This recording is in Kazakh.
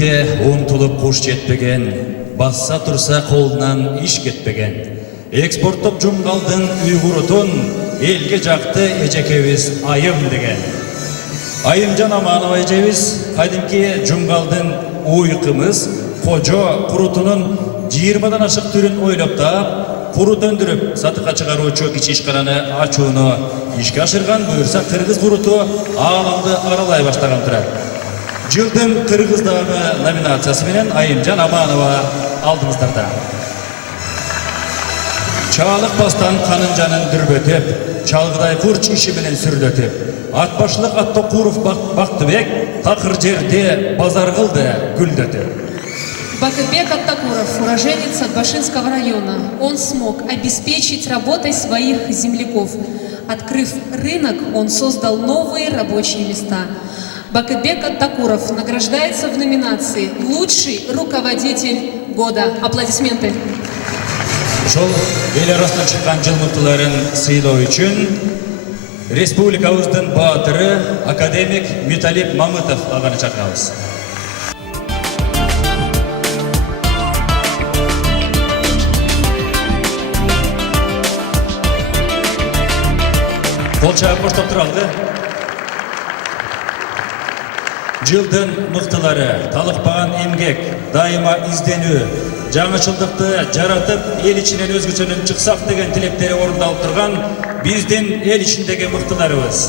Биікке ұмтылып құш жетпеген, басса тұрса қолынан іш кетпеген. Экспорттық жұмғалдың ұйғырытын, елге жақты ежекевіз айым деген. Айымжан Аманова ежевіз, қадимки жұмғалдың ойқымыз, қожо құрутының 20-дан ашық түрін ойлапта, құрут өндіріп, сатыға шығарушы кичи ишкананы ачууну ишке ашырған бұйырса қырғыз құруты аламды аралай баштаған тұрар. Жылдың Қырғыздағы номинациясы менен Айымжан Аманова алдыңыздарда. Чалық бастан қанын жанын дүрбөтеп, чалғыдай құрч іші менен сүрлөтеп, атбашылық Аттоқуров Бақтыбек тақыр жерде базар қылды гүлдетіп. Бакытбек Аттакуров, уроженец Атбашинского района. Он смог обеспечить работой своих земляков. Открыв рынок, он создал новые рабочие места. Бакытбек Аттакуров награждается в номинации «Лучший руководитель года». Аплодисменты. Жол ел арасынан шыққан жыл мықтыларын сыйлау үшін республикабыздың батыры академик Металип Мамытов ағаны шақырамыз. Қолша қоштап тұралды. Жылдың мықтылары, талықпаған емгек, дайыма издену, жаңашылдықты жаратып, ел ішінен өзгөчөнүн чыксак деген тилектери орындалып тұрған біздің ел ішіндегі мықтыларыбыз.